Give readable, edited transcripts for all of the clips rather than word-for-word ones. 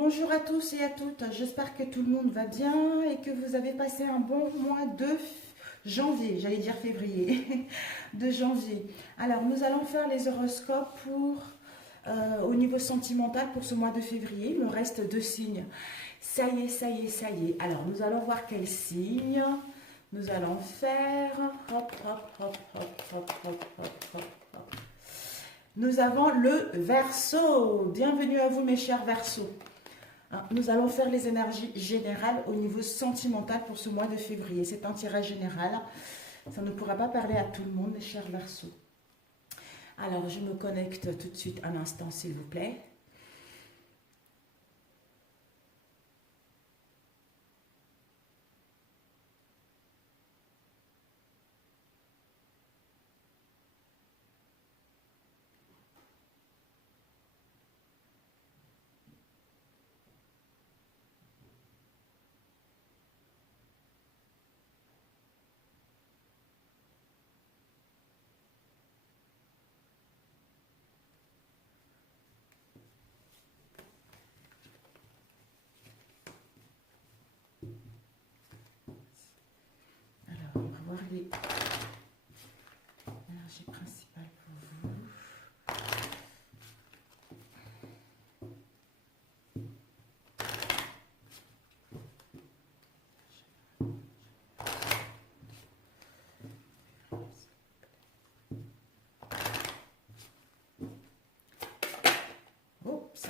Bonjour à tous et à toutes, j'espère que tout le monde va bien et que vous avez passé un bon mois de janvier, j'allais dire février, de janvier. Alors nous allons faire les horoscopes au niveau sentimental pour ce mois de février, il me reste 2 signes. Ça y est, ça y est, ça y est. Alors nous allons voir quels signes nous allons faire. Hop, hop, hop, hop, hop, hop, hop, hop, hop. Nous avons le Verseau. Bienvenue à vous mes chers Verseaux. Nous allons faire les énergies générales au niveau sentimental pour ce mois de février. C'est un tirage général. Ça ne pourra pas parler à tout le monde, mes chers Verseaux. Alors, je me connecte tout de suite un instant, s'il vous plaît. Alors, on va voir les énergies principales pour vous. Oups.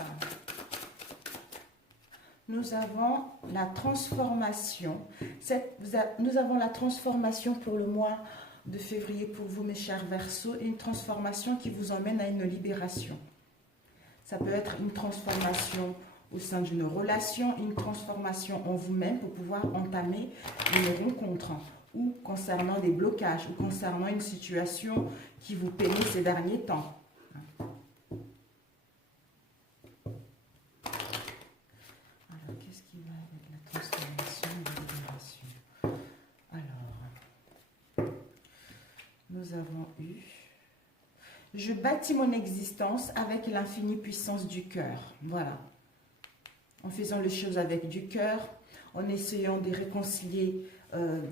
Nous avons la transformation. Nous avons la transformation pour le mois de février pour vous, mes chers Verseaux, et une transformation qui vous emmène à une libération. Ça peut être une transformation au sein d'une relation, une transformation en vous-même pour pouvoir entamer une rencontre, ou concernant des blocages, ou concernant une situation qui vous peine ces derniers temps. Alors, qu'est-ce qui va avec la transformation et la libération? Alors, nous avons eu... Je bâtis mon existence avec l'infinie puissance du cœur. Voilà. En faisant les choses avec du cœur, en essayant de réconcilier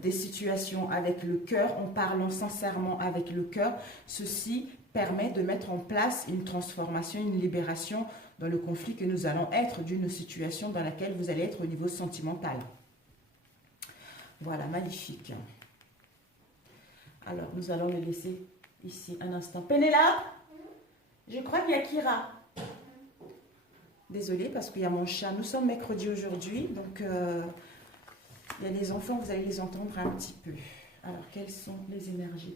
des situations avec le cœur, en parlant sincèrement avec le cœur, ceci permet de mettre en place une transformation, une libération dans le conflit que nous allons être d'une situation dans laquelle vous allez être au niveau sentimental. Voilà, magnifique. Alors, nous allons le laisser ici un instant. Pénélope, je crois qu'il y a Kira. Désolée parce qu'il y a mon chat. Nous sommes mercredi aujourd'hui, donc il y a les enfants, vous allez les entendre un petit peu. Alors, quelles sont les énergies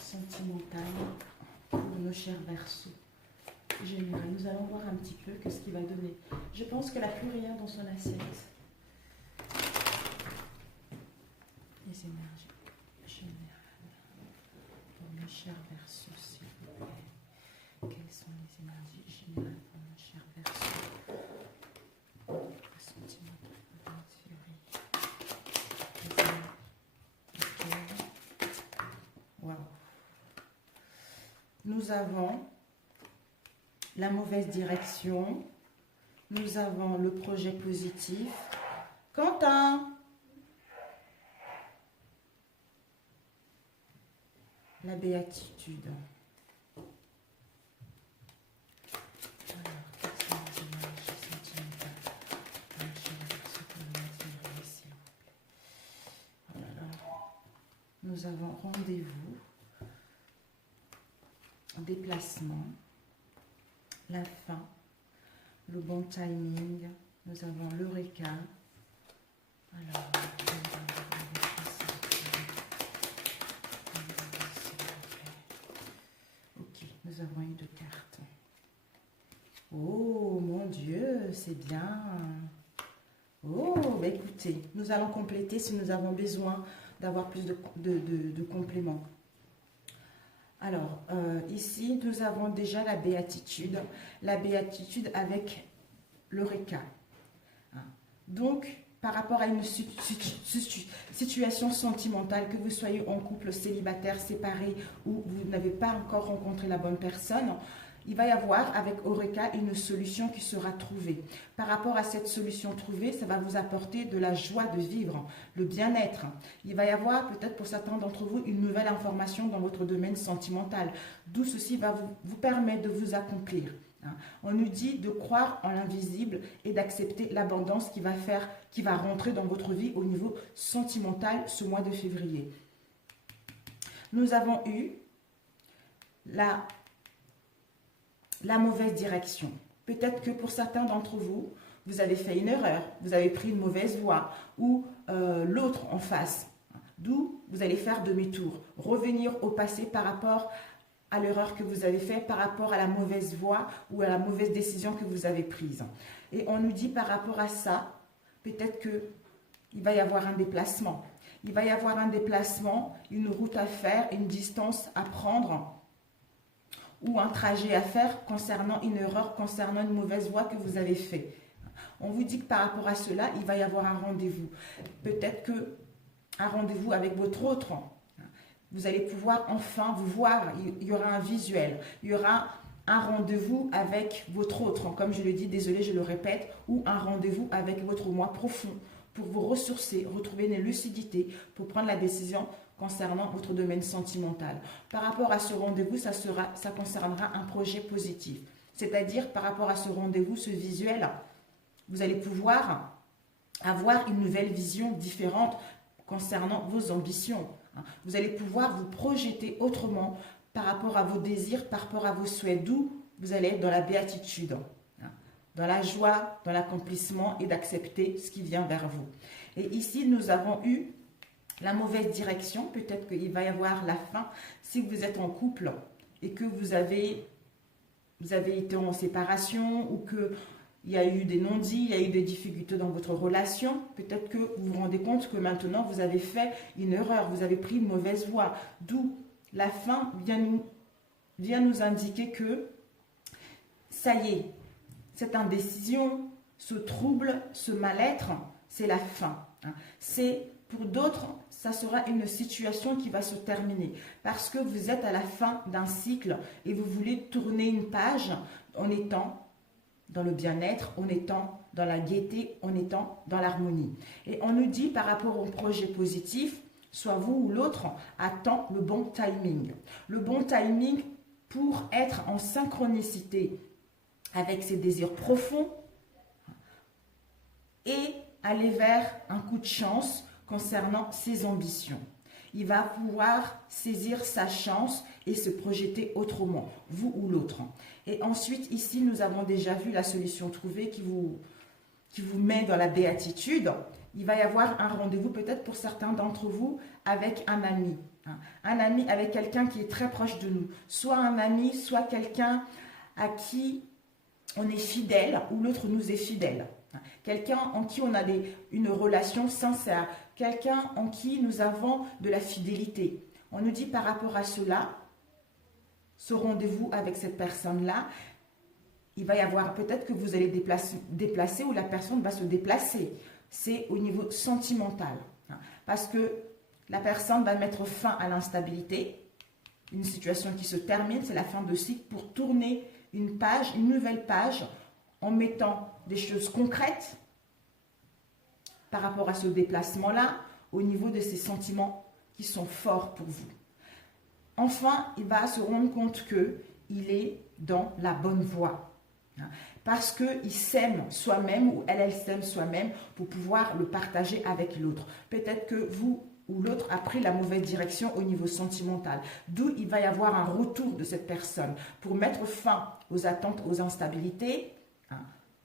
sentimentales pour nos chers Verseaux? Génial. Nous allons voir un petit peu ce qu'il va donner. Je pense qu'elle n'a plus rien dans son assiette. Les énergies générales pour nos chers Verseaux, s'il vous plaît. Quelles sont les énergies générales pour nos chers Verseaux? Sentimental pour le février. Wow. Nous avons la mauvaise direction. Nous avons le projet positif. Quentin! La béatitude. Alors, quelles sont les énergies sentimentales pour les chers Verseaux pour le mois de février, s'il vous plaît? Oh là là. Nous avons rendez-vous, déplacement, la fin, le bon timing. Nous avons l'Eureka. Alors, nous avons eu 2 cartes. Oh mon Dieu, c'est bien. Oh, bah écoutez, nous allons compléter si nous avons besoin d'avoir plus de compléments. Alors, ici, nous avons déjà la béatitude. La béatitude avec l'Eureka. Donc, par rapport à une situation sentimentale, que vous soyez en couple, célibataire, séparé ou vous n'avez pas encore rencontré la bonne personne, il va y avoir avec Eureka une solution qui sera trouvée. Par rapport à cette solution trouvée, ça va vous apporter de la joie de vivre, le bien-être. Il va y avoir peut-être pour certains d'entre vous une nouvelle information dans votre domaine sentimental, d'où ceci va vous permettre de vous accomplir. On nous dit de croire en l'invisible et d'accepter l'abondance qui va rentrer dans votre vie au niveau sentimental ce mois de février. Nous avons eu la mauvaise direction. Peut-être que pour certains d'entre vous, vous avez fait une erreur, vous avez pris une mauvaise voie ou l'autre en face. D'où vous allez faire demi-tour, revenir au passé par rapport à l'erreur que vous avez faite, par rapport à la mauvaise voie ou à la mauvaise décision que vous avez prise. Et on nous dit par rapport à ça, peut-être qu'il va y avoir un déplacement. Il va y avoir un déplacement, une route à faire, une distance à prendre ou un trajet à faire concernant une erreur, concernant une mauvaise voie que vous avez faite. On vous dit que par rapport à cela, il va y avoir un rendez-vous. Peut-être qu'un rendez-vous avec votre autre. Vous allez pouvoir enfin vous voir, il y aura un visuel, il y aura un rendez-vous avec votre autre, comme je le dis, désolé, je le répète, ou un rendez-vous avec votre moi profond pour vous ressourcer, retrouver une lucidité, pour prendre la décision concernant votre domaine sentimental. Par rapport à ce rendez-vous, ça concernera un projet positif. C'est-à-dire, par rapport à ce rendez-vous, ce visuel, vous allez pouvoir avoir une nouvelle vision différente concernant vos ambitions. Vous allez pouvoir vous projeter autrement par rapport à vos désirs, par rapport à vos souhaits, d'où vous allez être dans la béatitude, dans la joie, dans l'accomplissement et d'accepter ce qui vient vers vous. Et ici, nous avons eu la mauvaise direction. Peut-être qu'il va y avoir la fin si vous êtes en couple et que vous avez été en séparation ou que il y a eu des non-dits, il y a eu des difficultés dans votre relation. Peut-être que vous vous rendez compte que maintenant, vous avez fait une erreur, vous avez pris une mauvaise voie. D'où la fin vient nous indiquer que ça y est, cette indécision, ce trouble, ce mal-être, c'est la fin. C'est pour d'autres, ça sera une situation qui va se terminer parce que vous êtes à la fin d'un cycle et vous voulez tourner une page en étant dans le bien-être, en étant dans la gaieté, en étant dans l'harmonie. Et on nous dit par rapport au projet positif, soit vous ou l'autre attend le bon timing. Le bon timing pour être en synchronicité avec ses désirs profonds et aller vers un coup de chance concernant ses ambitions. Il va pouvoir saisir sa chance et se projeter autrement, vous ou l'autre. Et ensuite, ici, nous avons déjà vu la solution trouvée qui vous met dans la béatitude. Il va y avoir un rendez-vous, peut-être pour certains d'entre vous, avec un ami. Un ami avec quelqu'un qui est très proche de nous. Soit un ami, soit quelqu'un à qui on est fidèle ou l'autre nous est fidèle. Quelqu'un en qui on a une relation sincère. Quelqu'un en qui nous avons de la fidélité. On nous dit par rapport à cela, ce rendez-vous avec cette personne-là, il va y avoir peut-être que vous allez déplacer ou la personne va se déplacer. C'est au niveau sentimental. Parce que la personne va mettre fin à l'instabilité. Une situation qui se termine, c'est la fin de cycle pour tourner une page, une nouvelle page en mettant des choses concrètes par rapport à ce déplacement-là au niveau de ces sentiments qui sont forts pour vous. Enfin, il va se rendre compte qu'il est dans la bonne voie. Parce qu'il s'aime soi-même ou elle s'aime soi-même pour pouvoir le partager avec l'autre. Peut-être que vous ou l'autre a pris la mauvaise direction au niveau sentimental. D'où il va y avoir un retour de cette personne pour mettre fin aux attentes, aux instabilités.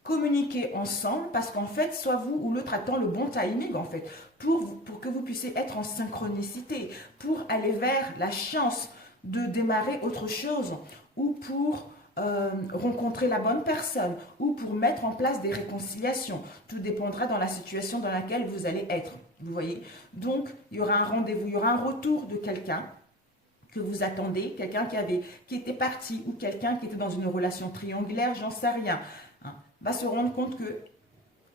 Communiquer ensemble parce qu'en fait, soit vous ou l'autre attend le bon timing en fait pour que vous puissiez être en synchronicité, pour aller vers la chance de démarrer autre chose ou pour rencontrer la bonne personne ou pour mettre en place des réconciliations. Tout dépendra dans la situation dans laquelle vous allez être. Vous voyez? Donc, il y aura un rendez-vous, il y aura un retour de quelqu'un que vous attendez, quelqu'un qui était parti ou quelqu'un qui était dans une relation triangulaire, j'en sais rien. Va se rendre compte que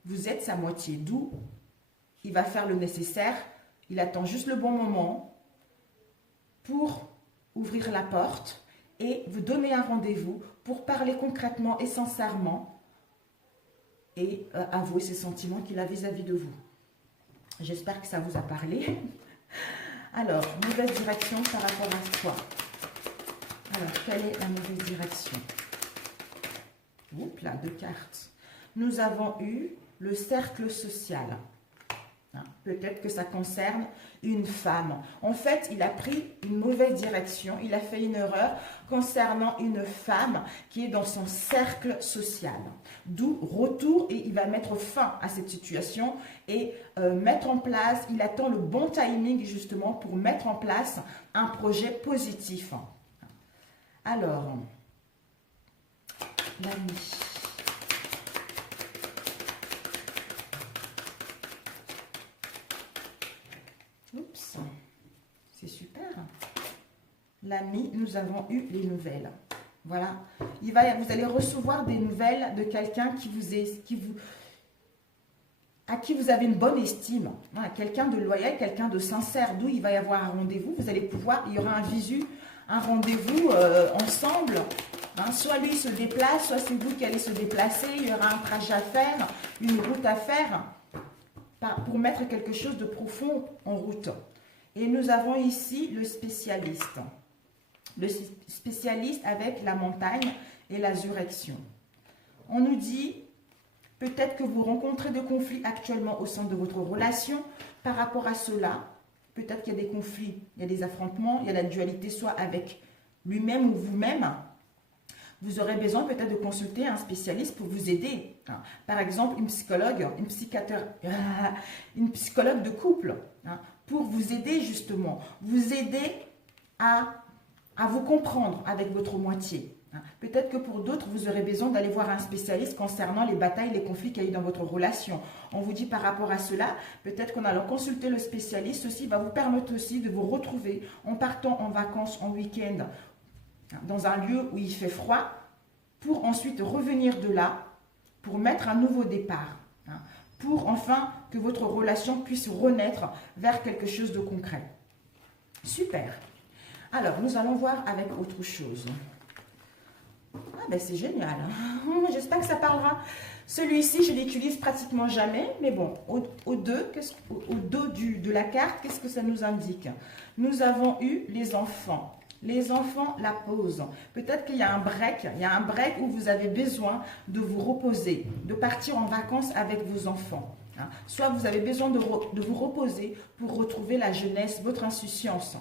vous êtes sa moitié, d'où il va faire le nécessaire, il attend juste le bon moment pour ouvrir la porte et vous donnez un rendez-vous pour parler concrètement et sincèrement et avouer ses sentiments qu'il a vis-à-vis de vous. J'espère que ça vous a parlé. Alors, mauvaise direction par rapport à quoi? Alors, quelle est la mauvaise direction? Oups là, 2 cartes. Nous avons eu le cercle social. Peut-être que ça concerne une femme. En fait, il a pris une mauvaise direction. Il a fait une erreur concernant une femme qui est dans son cercle social. D'où retour et il va mettre fin à cette situation et mettre en place, il attend le bon timing justement pour mettre en place un projet positif. Alors, l'ami. Oups, c'est super. L'ami, nous avons eu les nouvelles. Voilà. Vous allez recevoir des nouvelles de quelqu'un à qui vous avez une bonne estime. Hein, quelqu'un de loyal, quelqu'un de sincère. D'où il va y avoir un rendez-vous. Vous allez pouvoir, il y aura un rendez-vous ensemble. Hein, soit lui se déplace, soit c'est vous qui allez se déplacer. Il y aura un trajet à faire, une route à faire, pour mettre quelque chose de profond en route. Et nous avons ici le spécialiste. Le spécialiste avec la montagne et l'azurrection. On nous dit, peut-être que vous rencontrez des conflits actuellement au sein de votre relation. Par rapport à cela, peut-être qu'il y a des conflits, il y a des affrontements, il y a la dualité, soit avec lui-même ou vous-même. Vous aurez besoin peut-être de consulter un spécialiste pour vous aider. Par exemple, une psychologue, une psychologue de couple, pour vous aider justement, vous aider à vous comprendre avec votre moitié. Peut-être que pour d'autres, vous aurez besoin d'aller voir un spécialiste concernant les batailles, les conflits qu'il y a eu dans votre relation. On vous dit par rapport à cela, peut-être qu'en allant consulter le spécialiste, ceci va vous permettre aussi de vous retrouver en partant en vacances, en week-end, dans un lieu où il fait froid, pour ensuite revenir de là, pour mettre un nouveau départ, pour enfin que votre relation puisse renaître vers quelque chose de concret. Super. Alors, nous allons voir avec autre chose. Ah ben c'est génial. J'espère que ça parlera. Celui-ci, je l'utilise pratiquement jamais, mais bon, au dos de la carte, qu'est-ce que ça nous indique? Nous avons eu les enfants. Les enfants, la pause. Peut-être qu'il y a un break où vous avez besoin de vous reposer, de partir en vacances avec vos enfants. Soit vous avez besoin de vous reposer pour retrouver la jeunesse, votre insouciance.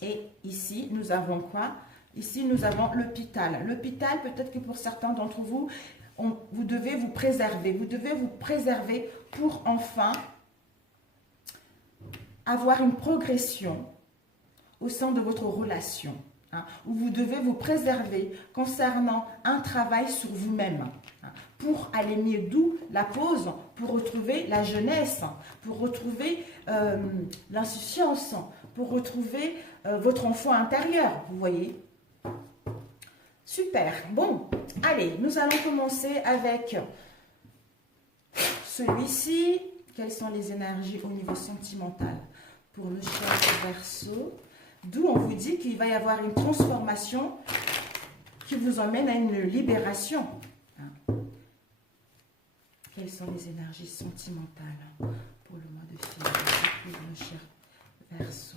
Et ici, nous avons quoi? Ici, nous avons l'hôpital. L'hôpital, peut-être que pour certains d'entre vous, vous devez vous préserver. Vous devez vous préserver pour enfin avoir une progression au sein de votre relation, où vous devez vous préserver concernant un travail sur vous-même, pour aller mieux, d'où la pause, pour retrouver la jeunesse, pour retrouver l'insouciance, pour retrouver votre enfant intérieur, vous voyez. Super, bon, allez, nous allons commencer avec celui-ci. Quelles sont les énergies au niveau sentimental pour le chef Verseau? D'où on vous dit qu'il va y avoir une transformation qui vous emmène à une libération. Quelles sont les énergies sentimentales pour le mois de février pour le cher Verseau?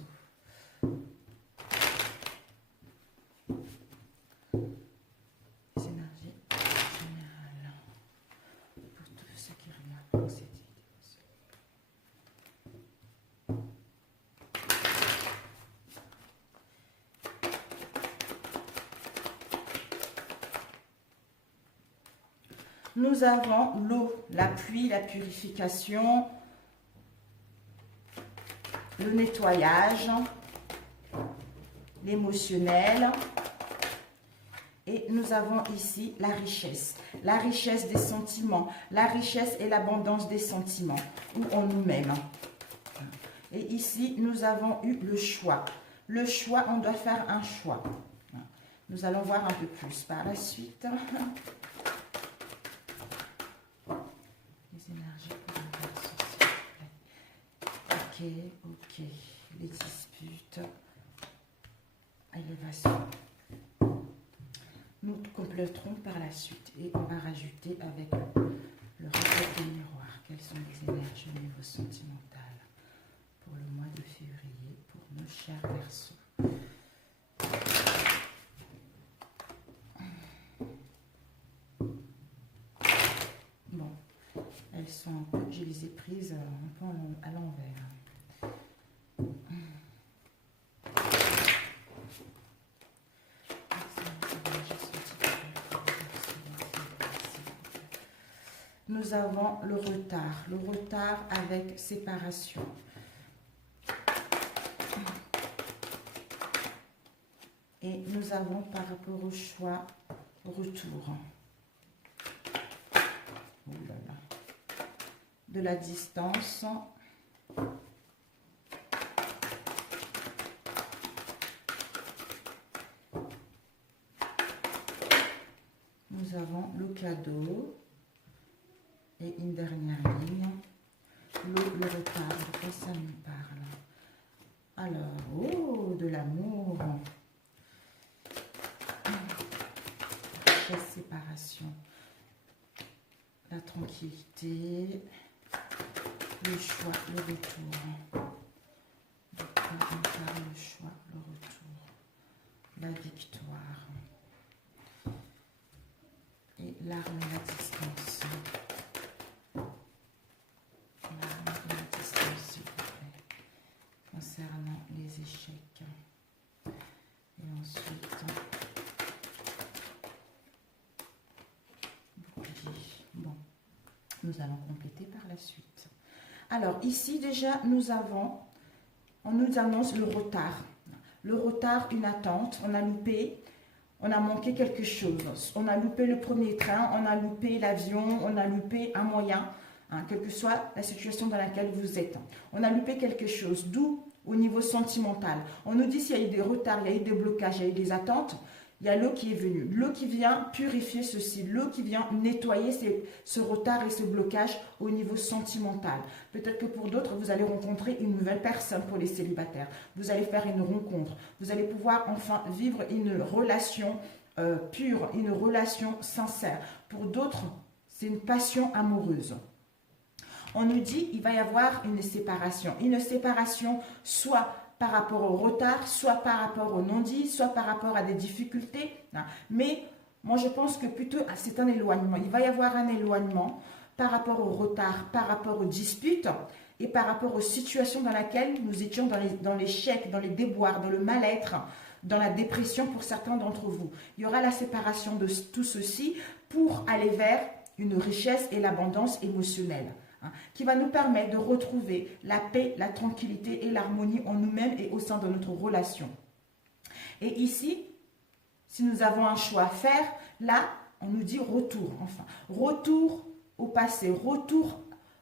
Les énergies générales pour tous ceux qui regardent cette vidéo. Nous avons l'eau, la pluie, la purification, le nettoyage, l'émotionnel. Et nous avons ici la richesse des sentiments, la richesse et l'abondance des sentiments, ou en nous-mêmes. Et ici, nous avons eu le choix. Le choix, on doit faire un choix. Nous allons voir un peu plus par la suite. Les énergies pour le Verseau, s'il vous plaît. Ok, les disputes. élévation. Nous compléterons par la suite et on va rajouter avec le rapport des miroirs. Quelles sont les énergies au niveau sentimental pour le mois de février pour nos chers Verseaux. Bon, elles sont un peu, je les ai prises un peu à l'envers. Nous avons le retard avec séparation. Et nous avons par rapport au choix, retour. Oh là là. De la distance. Nous avons le cadeau. Et une dernière ligne. Le retard, de quoi ça nous parle? Alors, oh, de l'amour. La séparation. La tranquillité. Le choix, le retour. Donc, on parle le choix, le retour. La victoire. Et l'arme et la distance. Concernant les échecs. Et ensuite, bon, nous allons compléter par la suite. Alors, ici déjà, on nous annonce le retard. Le retard, une attente, on a loupé, on a manqué quelque chose. On a loupé le premier train, on a loupé l'avion, on a loupé un moyen. Quelle que soit la situation dans laquelle vous êtes. On a loupé quelque chose, d'où au niveau sentimental. On nous dit s'il y a eu des retards, il y a eu des blocages, il y a eu des attentes, il y a l'eau qui est venue. L'eau qui vient purifier ceci, l'eau qui vient nettoyer ce retard et ce blocage au niveau sentimental. Peut-être que pour d'autres, vous allez rencontrer une nouvelle personne pour les célibataires. Vous allez faire une rencontre. Vous allez pouvoir enfin vivre une relation pure, une relation sincère. Pour d'autres, c'est une passion amoureuse. On nous dit qu'il va y avoir une séparation. Une séparation soit par rapport au retard, soit par rapport au non-dit, soit par rapport à des difficultés. Mais moi, je pense que plutôt, c'est un éloignement. Il va y avoir un éloignement par rapport au retard, par rapport aux disputes et par rapport aux situations dans lesquelles nous étions dans l'échec, dans les déboires, dans le mal-être, dans la dépression pour certains d'entre vous. Il y aura la séparation de tout ceci pour aller vers une richesse et l'abondance émotionnelle, qui va nous permettre de retrouver la paix, la tranquillité et l'harmonie en nous-mêmes et au sein de notre relation. Et ici, si nous avons un choix à faire, là, on nous dit retour, enfin. Retour au passé, retour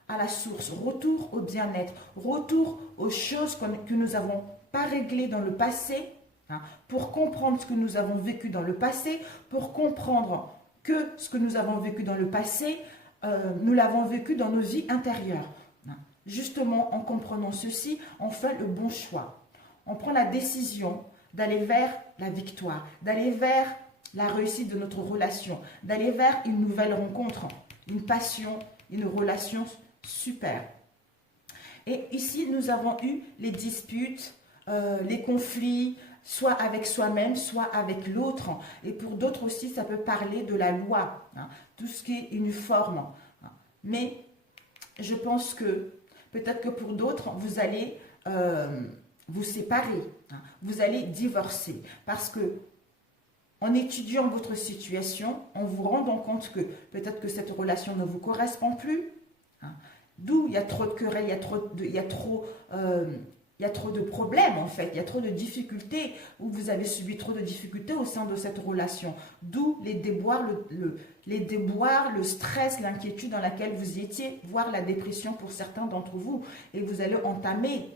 à la source, retour au bien-être, retour aux choses que nous n'avons pas réglées dans le passé, pour comprendre ce que nous avons vécu dans le passé, pour comprendre que ce que nous avons vécu dans le passé, nous l'avons vécu dans nos vies intérieures. Justement, en comprenant ceci, on fait le bon choix. On prend la décision d'aller vers la victoire, d'aller vers la réussite de notre relation, d'aller vers une nouvelle rencontre, une passion, une relation super. Et ici, nous avons eu les disputes, les conflits, soit avec soi-même, soit avec l'autre. Et pour d'autres aussi, ça peut parler de la loi, tout ce qui est une forme. Mais je pense que peut-être que pour d'autres, vous allez vous séparer, vous allez divorcer. Parce que en étudiant votre situation, en vous rendant compte que peut-être que cette relation ne vous correspond plus, d'où il y a trop de querelles, il y a trop de problèmes en fait, il y a trop de difficultés, où vous avez subi trop de difficultés au sein de cette relation. D'où les déboires, le stress, l'inquiétude dans laquelle vous étiez, voire la dépression pour certains d'entre vous. Et vous allez entamer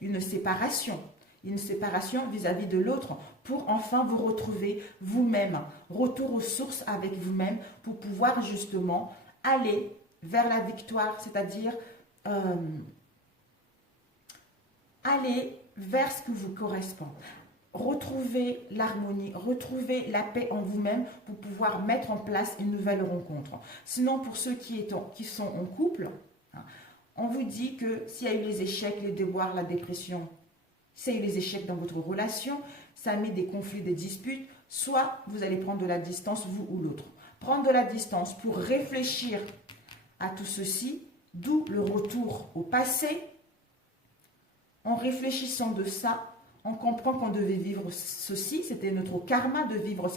une séparation vis-à-vis de l'autre pour enfin vous retrouver vous-même. Retour aux sources avec vous-même pour pouvoir justement aller vers la victoire, c'est-à-dire aller vers ce qui vous correspond. Retrouvez l'harmonie, retrouvez la paix en vous-même pour pouvoir mettre en place une nouvelle rencontre. Sinon, pour ceux qui sont en couple, on vous dit que s'il y a eu les échecs, les déboires, la dépression, s'il y a eu les échecs dans votre relation, ça met des conflits, des disputes, soit vous allez prendre de la distance, vous ou l'autre. Prendre de la distance pour réfléchir à tout ceci, d'où le retour au passé. En réfléchissant de ça, on comprend qu'on devait vivre ceci, c'était notre karma de vivre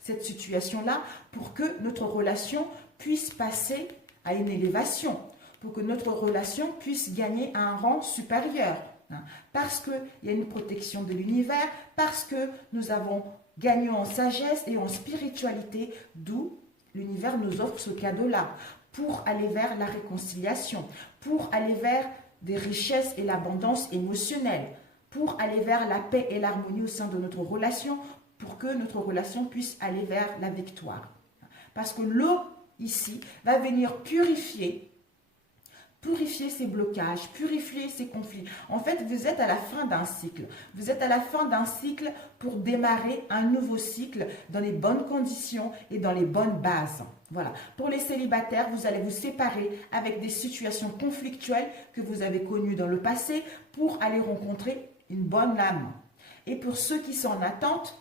cette situation-là pour que notre relation puisse passer à une élévation, pour que notre relation puisse gagner à un rang supérieur. Parce qu'il y a une protection de l'univers, parce que nous avons gagné en sagesse et en spiritualité, d'où l'univers nous offre ce cadeau-là, pour aller vers la réconciliation, pour aller vers des richesses et l'abondance émotionnelle, pour aller vers la paix et l'harmonie au sein de notre relation, pour que notre relation puisse aller vers la victoire. Parce que l'eau, ici, va venir purifier ces blocages, purifier ces conflits. En fait, vous êtes à la fin d'un cycle. Vous êtes à la fin d'un cycle pour démarrer un nouveau cycle dans les bonnes conditions et dans les bonnes bases. Voilà. Pour les célibataires, vous allez vous séparer avec des situations conflictuelles que vous avez connues dans le passé pour aller rencontrer une bonne âme. Et pour ceux qui sont en attente,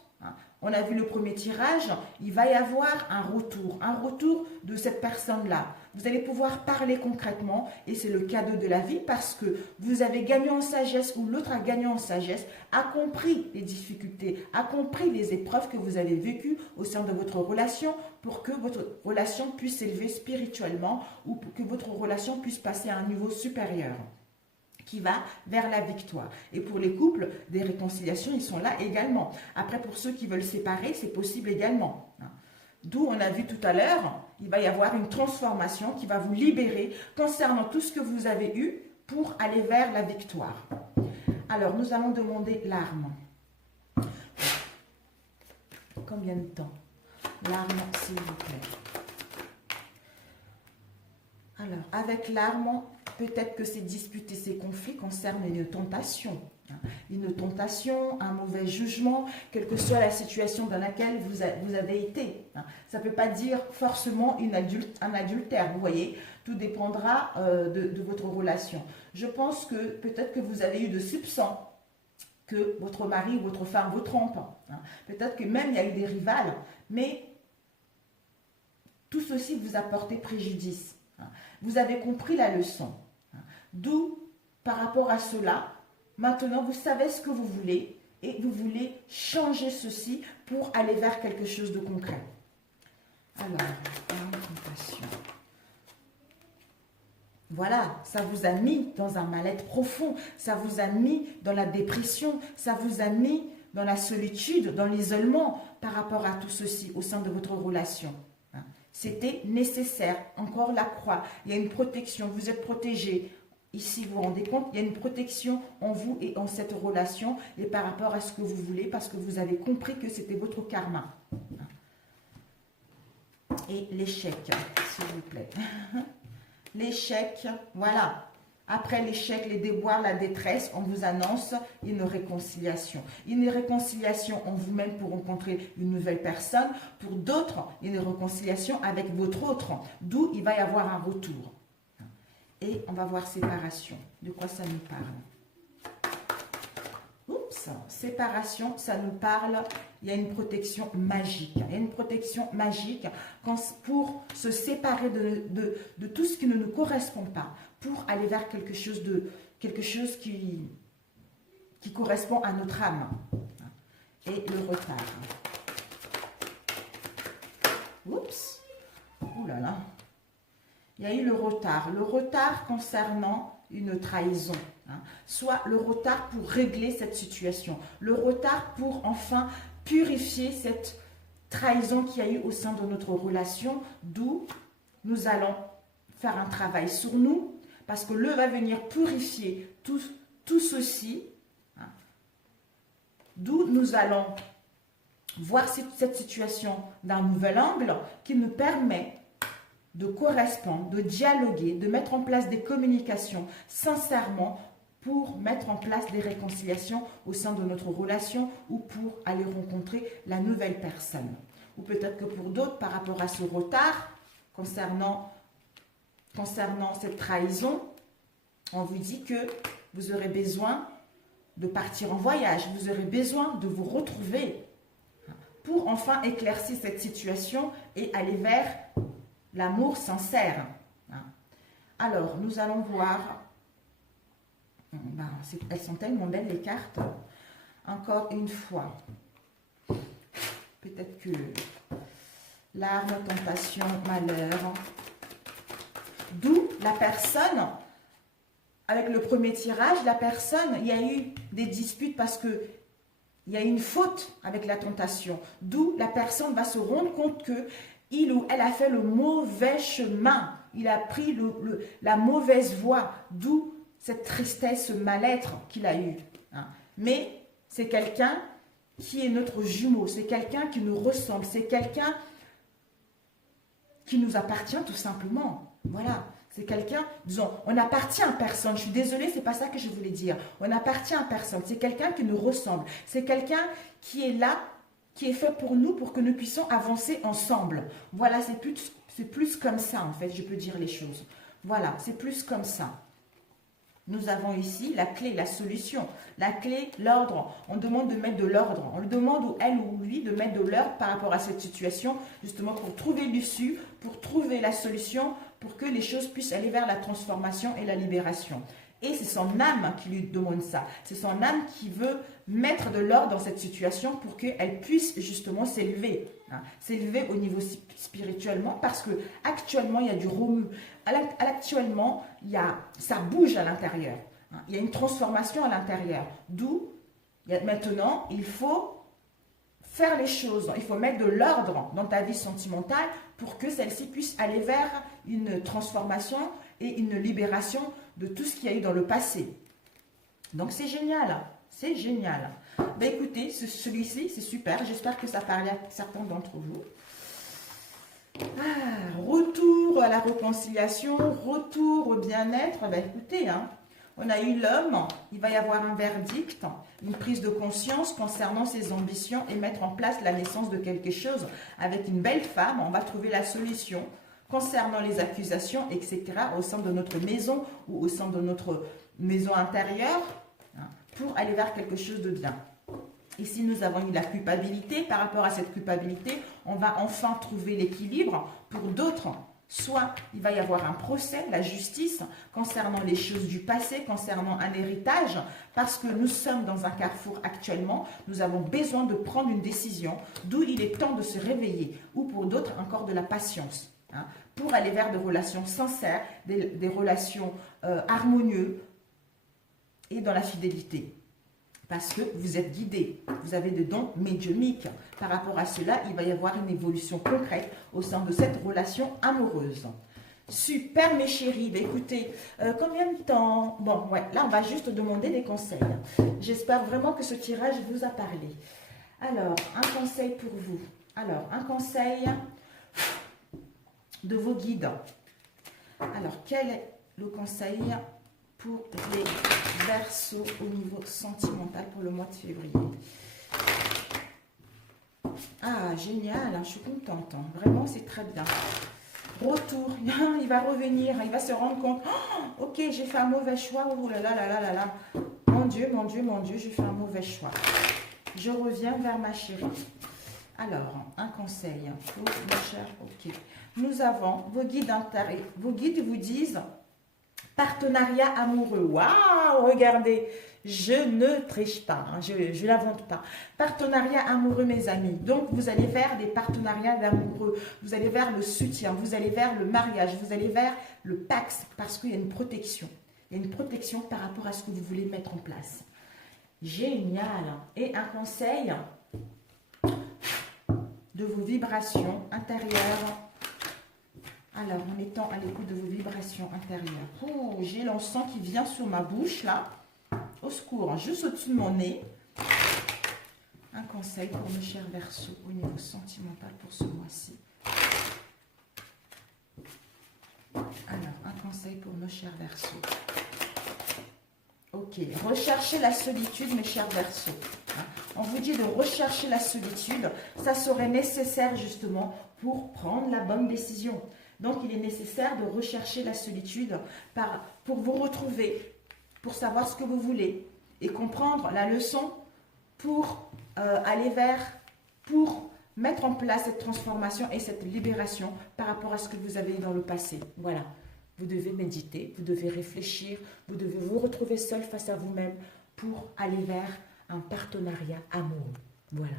on a vu le premier tirage, il va y avoir un retour de cette personne-là. Vous allez pouvoir parler concrètement et c'est le cadeau de la vie parce que vous avez gagné en sagesse ou l'autre a gagné en sagesse, a compris les difficultés, a compris les épreuves que vous avez vécues au sein de votre relation pour que votre relation puisse s'élever spirituellement ou pour que votre relation puisse passer à un niveau supérieur qui va vers la victoire. Et pour les couples, des réconciliations, ils sont là également. Après, pour ceux qui veulent séparer, c'est possible également. D'où on a vu tout à l'heure, il va y avoir une transformation qui va vous libérer concernant tout ce que vous avez eu pour aller vers la victoire. Alors, nous allons demander l'arme. Combien de temps? L'arme, s'il vous plaît. Alors, avec l'arme, peut-être que ces disputes et ces conflits concernent une tentation. Une tentation, un mauvais jugement, quelle que soit la situation dans laquelle vous avez été. Ça ne peut pas dire forcément un adultère, vous voyez. Tout dépendra de votre relation. Je pense que peut-être que vous avez eu de soupçons que votre mari ou votre femme vous trompe. Peut-être que même il y a eu des rivales, mais tout ceci vous a porté préjudice. Vous avez compris la leçon. D'où, par rapport à cela, maintenant vous savez ce que vous voulez et vous voulez changer ceci pour aller vers quelque chose de concret. Alors, compassion. Voilà, ça vous a mis dans un mal-être profond, ça vous a mis dans la dépression, ça vous a mis dans la solitude, dans l'isolement par rapport à tout ceci au sein de votre relation. C'était nécessaire, encore la croix, il y a une protection, vous êtes protégé. Ici, vous vous rendez compte, il y a une protection en vous et en cette relation et par rapport à ce que vous voulez parce que vous avez compris que c'était votre karma. Et l'échec, s'il vous plaît. L'échec, voilà. Après l'échec, les déboires, la détresse, on vous annonce une réconciliation. Une réconciliation en vous-même pour rencontrer une nouvelle personne. Pour d'autres, une réconciliation avec votre autre. D'où il va y avoir un retour. Et on va voir séparation. De quoi ça nous parle? Oups, séparation, ça nous parle, il y a une protection magique. Il y a une protection magique pour se séparer de tout ce qui ne nous correspond pas, pour aller vers quelque chose qui correspond à notre âme. Et le retard. Oups, ouh là là. Il y a eu le retard concernant une trahison, soit le retard pour régler cette situation, le retard pour enfin purifier cette trahison qu'il y a eu au sein de notre relation, d'où nous allons faire un travail sur nous, parce que le va venir purifier tout ceci, d'où nous allons voir cette situation d'un nouvel angle qui nous permet de correspondre, de dialoguer, de mettre en place des communications sincèrement pour mettre en place des réconciliations au sein de notre relation ou pour aller rencontrer la nouvelle personne. Ou peut-être que pour d'autres, par rapport à ce retard concernant cette trahison, on vous dit que vous aurez besoin de partir en voyage, vous aurez besoin de vous retrouver pour enfin éclaircir cette situation et aller vers l'amour sincère. Alors, nous allons voir, elles sont tellement belles les cartes, encore une fois, peut-être que l'arme, tentation, malheur, d'où la personne, avec le premier tirage, la personne, il y a eu des disputes parce que il y a une faute avec la tentation, d'où la personne va se rendre compte que il ou elle a fait le mauvais chemin, il a pris la mauvaise voie, d'où cette tristesse, ce mal-être qu'il a eu. Mais c'est quelqu'un qui est notre jumeau, c'est quelqu'un qui nous ressemble, c'est quelqu'un qui nous appartient tout simplement. Voilà. C'est quelqu'un, disons, on n'appartient à personne. Je suis désolée, c'est pas ça que je voulais dire. On n'appartient à personne. C'est quelqu'un qui nous ressemble. C'est quelqu'un qui est là, qui est fait pour nous, pour que nous puissions avancer ensemble. Voilà, c'est plus comme ça, en fait, je peux dire les choses. Voilà, c'est plus comme ça. Nous avons ici la clé, la solution. La clé, l'ordre. On demande de mettre de l'ordre. On lui demande, ou elle ou lui, de mettre de l'ordre par rapport à cette situation, justement pour trouver l'issue, pour trouver la solution, pour que les choses puissent aller vers la transformation et la libération. Et c'est son âme qui lui demande ça. C'est son âme qui veut mettre de l'ordre dans cette situation pour qu'elle puisse justement s'élever. S'élever au niveau spirituellement parce que actuellement il y a du remue. Actuellement, ça bouge à l'intérieur. Il y a une transformation à l'intérieur. D'où, maintenant, il faut faire les choses. Il faut mettre de l'ordre dans ta vie sentimentale pour que celle-ci puisse aller vers une transformation et une libération de tout ce qu'il y a eu dans le passé. Donc c'est génial, c'est génial. Ben écoutez, celui-ci c'est super, j'espère que ça parlait à certains d'entre vous. Retour à la réconciliation, retour au bien-être. Ben écoutez, on a eu l'homme, il va y avoir un verdict, une prise de conscience concernant ses ambitions et mettre en place la naissance de quelque chose. Avec une belle femme, on va trouver la solution concernant les accusations, etc. au sein de notre maison ou au sein de notre maison intérieure pour aller vers quelque chose de bien. Ici, nous avons eu la culpabilité. Par rapport à cette culpabilité, on va enfin trouver l'équilibre. Pour d'autres, soit il va y avoir un procès, la justice, concernant les choses du passé, concernant un héritage, parce que nous sommes dans un carrefour actuellement, nous avons besoin de prendre une décision, d'où il est temps de se réveiller, ou pour d'autres, encore de la patience, pour aller vers des relations sincères, des relations harmonieuses et dans la fidélité. Parce que vous êtes guidés, vous avez des dons médiumniques. Par rapport à cela, il va y avoir une évolution concrète au sein de cette relation amoureuse. Super mes chéris, écoutez, combien de temps? Bon, ouais, là on va juste demander des conseils. J'espère vraiment que ce tirage vous a parlé. Alors, un conseil pour vous. Alors, un conseil de vos guides. Alors, quel est le conseil pour les Verseaux au niveau sentimental pour le mois de février? Ah, génial, je suis contente. Vraiment, c'est très bien. Retour, il va revenir, il va se rendre compte. Oh, ok, j'ai fait un mauvais choix. Oh là là là là là là. Mon Dieu, mon Dieu, mon Dieu, j'ai fait un mauvais choix. Je reviens vers ma chérie. Alors, un conseil pour mon cher. Ok. Nous avons vos guides intérieurs. Vos guides vous disent partenariat amoureux. Waouh, regardez, je ne triche pas, je ne l'invente pas. Partenariat amoureux, mes amis. Donc, vous allez vers des partenariats d'amoureux. Vous allez vers le soutien, vous allez vers le mariage, vous allez vers le Pax, parce qu'il y a une protection. Il y a une protection par rapport à ce que vous voulez mettre en place. Génial. Et un conseil de vos vibrations intérieures. Alors, en étant à l'écoute de vos vibrations intérieures. Oh, j'ai l'encens qui vient sur ma bouche, là. Au secours, juste au-dessus de mon nez. Un conseil pour mes chers Verseaux au niveau sentimental pour ce mois-ci. Alors, un conseil pour nos chers Verseaux. Ok, recherchez la solitude, mes chers Verseaux. On vous dit de rechercher la solitude. Ça serait nécessaire justement pour prendre la bonne décision. Donc, il est nécessaire de rechercher la solitude pour vous retrouver, pour savoir ce que vous voulez et comprendre la leçon pour aller vers, pour mettre en place cette transformation et cette libération par rapport à ce que vous avez eu dans le passé. Voilà. Vous devez méditer, vous devez réfléchir, vous devez vous retrouver seul face à vous-même pour aller vers un partenariat amoureux. Voilà,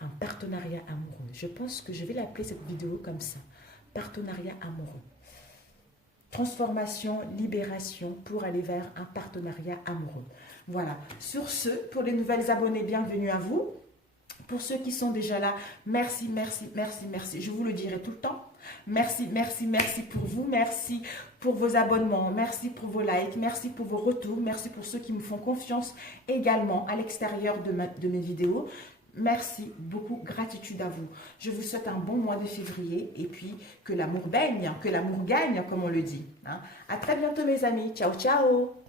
un partenariat amoureux. Je pense que je vais l'appeler cette vidéo comme ça. Partenariat amoureux. Transformation, libération pour aller vers un partenariat amoureux. Voilà. Sur ce, pour les nouvelles abonnées, bienvenue à vous. Pour ceux qui sont déjà là, merci, merci, merci, merci. Je vous le dirai tout le temps. Merci, merci, merci pour vous. Merci pour vos abonnements. Merci pour vos likes. Merci pour vos retours. Merci pour ceux qui me font confiance également à l'extérieur de mes vidéos. Merci beaucoup. Gratitude à vous. Je vous souhaite un bon mois de février et puis que l'amour baigne, que l'amour gagne, comme on le dit. À très bientôt, mes amis. Ciao, ciao.